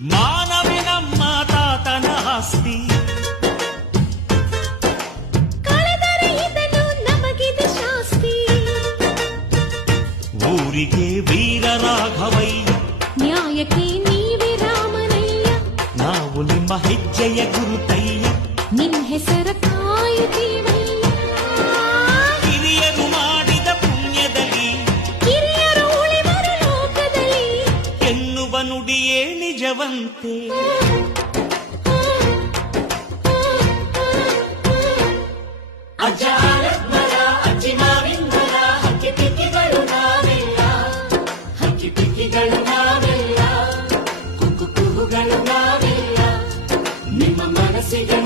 ಮಾನವೇ ನಮ್ಮ ತಾತನ ಆಸ್ತಿ, ಕಳೆದರೆ ಇದನ್ನು ನಮಗಿದೆ ಶಾಸ್ತಿ. ಊರಿಗೆ ವೀರ ರಾಘವಯ್ಯ, ನ್ಯಾಯಕ್ಕೆ ನೀವೇ ರಾಮನಯ್ಯ. ನಾವು ನಿಮ್ಮ ಹೆಜ್ಜೆಯ ಗುರುತಯ್ಯ, ನಿನ್ ಹೆಸರ ಕಾಯುತ್ತೀವಯ್ಯ. ಹಿರಿಯರು ಮಾಡಿದ ಪುಣ್ಯದಲ್ಲಿ, ಕಿರಿಯರು ಉಳಿವರು ಲೋಕದಲ್ಲಿ ಎನ್ನುವ ನುಡಿಯೇ ನಿಜವಂತೆ. ಅಜ್ಜ ಆಲದ ಅಜ್ಜಿ ಮಾವಿನ ಮರ, ಹಕ್ಕಿ ಪಿಕ್ಕಿಗಳು ನಾವೆಲ್ಲ, ಹಕ್ಕಿ ಪಿಕ್ಕಿಗಳು ನಾವೆಲ್ಲ, ಕುಕ್ಕು ಕುಹುಗಳು ನಾವೆಲ್ಲ, ನಿಮ್ಮ ಮನಸ್ಸಿಗೆ